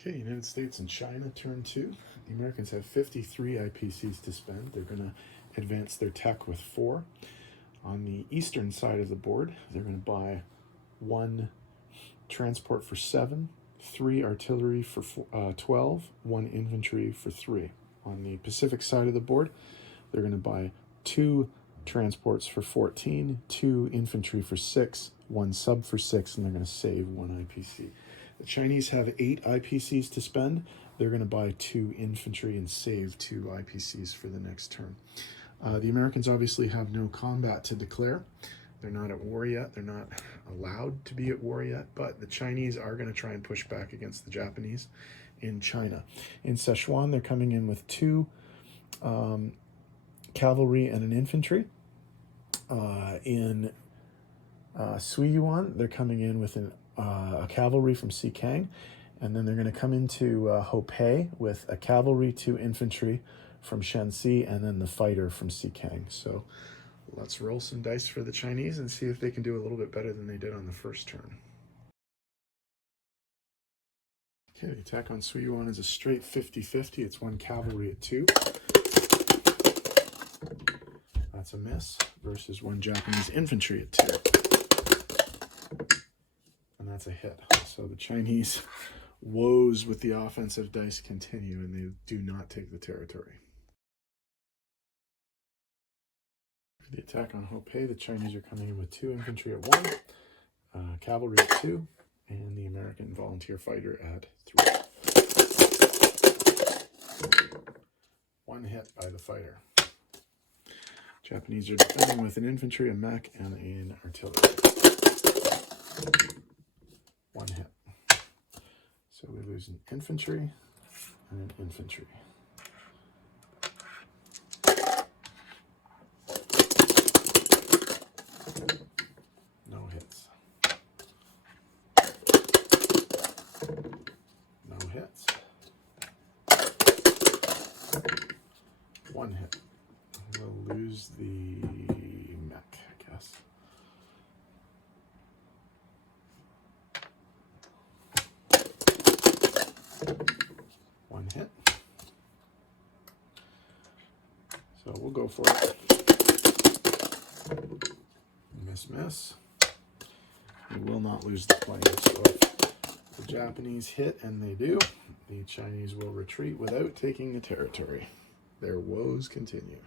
Okay, United States and China, turn 2. The Americans have 53 IPCs to spend. They're going to advance their tech with 4. On the eastern side of the board, they're going to buy 1 transport for 7, 3 artillery for 12, 1 infantry for 3. On the Pacific side of the board, they're going to buy 2 transports for 14, 2 infantry for 6, 1 sub for 6, and they're going to save 1 IPC. The Chinese have 8 IPCs to spend. They're going to buy 2 infantry and save 2 IPCs for the next term. The Americans obviously have no combat to declare. They're not at war yet. They're not allowed to be at war yet, but the Chinese are going to try and push back against the Japanese in China. In Sichuan, they're coming in with 2 cavalry and an infantry. In Suiyuan, they're coming in with a cavalry from Xikang, and then they're going to come into Hopei with a cavalry, 2 infantry from Shanxi, and then the fighter from Xikang. So let's roll some dice for the Chinese and see if they can do a little bit better than they did on the first turn. Okay, the attack on Suiyuan is a straight 50-50. It's 1 cavalry at 2. That's a miss versus 1 Japanese infantry at 2. And that's a hit. So the Chinese woes with the offensive dice continue, and they do not take the territory. For the attack on Hopei, the Chinese are coming in with 2 infantry at 1, cavalry at 2, and the American volunteer fighter at 3. 1 hit by the fighter. Japanese are defending with an infantry, a mech, and an artillery. 1 hit. So we lose an infantry and an infantry. No hits. No hits. 1 hit. We'll lose the mech, I guess. One hit. So we'll go for it. Miss. We will not lose the plane. So if the Japanese hit, and they do, the Chinese will retreat without taking the territory. Their woes continue.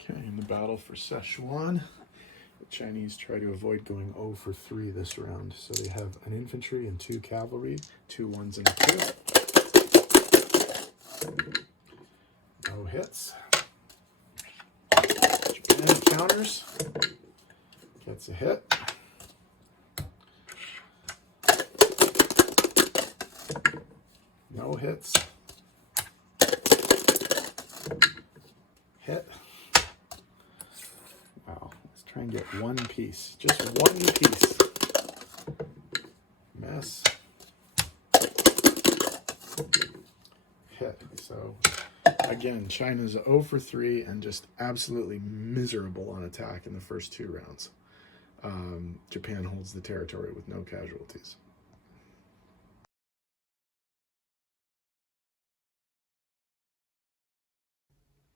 Okay, in the battle for Sichuan, the Chinese try to avoid going 0 for 3 this round. So they have an infantry and 2 cavalry, 2 1s and a 2. No hits. Japan counters. Gets a hit. No hits. Hit. Wow, let's try and get 1 piece. Just 1 piece. Miss. Hit. So again, China's 0 for 3 and just absolutely miserable on attack in the first 2 rounds. Japan holds the territory with no casualties.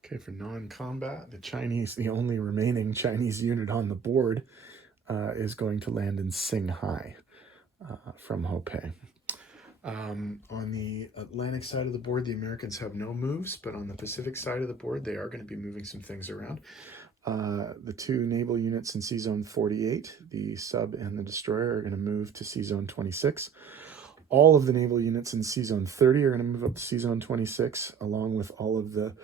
Okay, for non-combat, the only remaining Chinese unit on the board is going to land in Xinghai from Hopei. On the Atlantic side of the board, the Americans have no moves, but on the Pacific side of the board, they are going to be moving some things around. The 2 naval units in C-Zone 48, the sub and the destroyer, are going to move to C-Zone 26. All of the naval units in C-Zone 30 are going to move up to C-Zone 26, along with all of the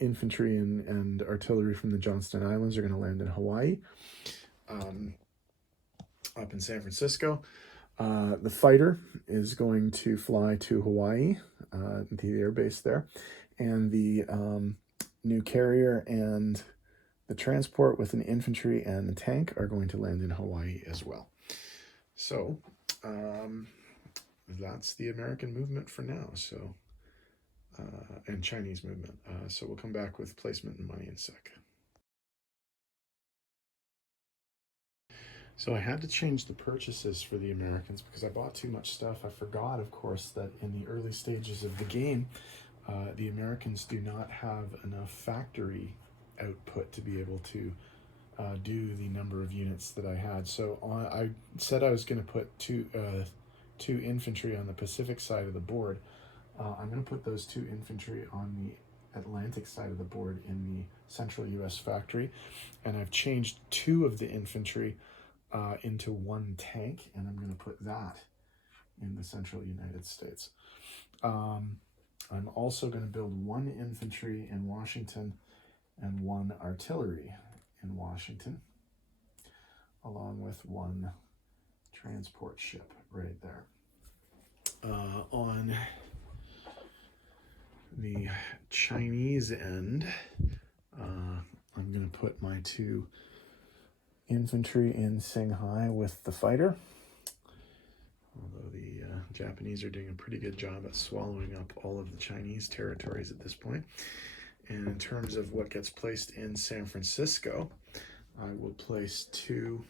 infantry and artillery from the Johnston Islands are going to land in Hawaii. Up in San Francisco, the fighter is going to fly to Hawaii, the air base there, and the new carrier and the transport with an infantry and the tank are going to land in Hawaii as well. So that's the American movement for now. So and Chinese movement. So we'll come back with placement and money in a sec. So I had to change the purchases for the Americans because I bought too much stuff. I forgot, of course, that in the early stages of the game, the Americans do not have enough factory output to be able to do the number of units that I had. So I said I was going to put two infantry on the Pacific side of the board. I'm going to put those 2 infantry on the Atlantic side of the board in the central US factory, and I've changed 2 of the infantry into 1 tank, and I'm going to put that in the central United States. I'm also going to build 1 infantry in Washington and 1 artillery in Washington, along with 1 transport ship right there. On the Chinese end, I'm going to put my 2 infantry in Shanghai with the fighter, although the Japanese are doing a pretty good job at swallowing up all of the Chinese territories at this point. And in terms of what gets placed in San Francisco, I will place 2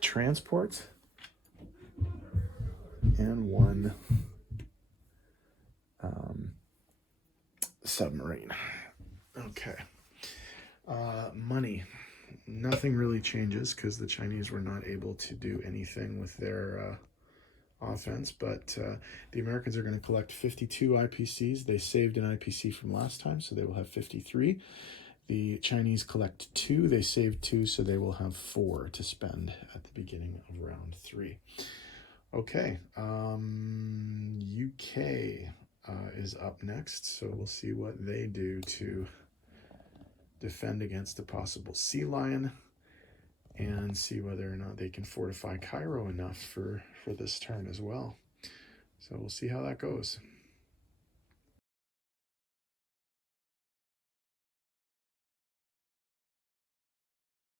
transports and 1 submarine. Okay. Money. Nothing really changes because the Chinese were not able to do anything with their offense, but the Americans are going to collect 52 IPCs. They saved an IPC from last time, so they will have 53. The Chinese collect 2. They saved 2, so they will have 4 to spend at the beginning of round 3. Okay, UK is up next, so we'll see what they do to defend against a possible sea lion and see whether or not they can fortify Cairo enough for this turn as well. So we'll see how that goes.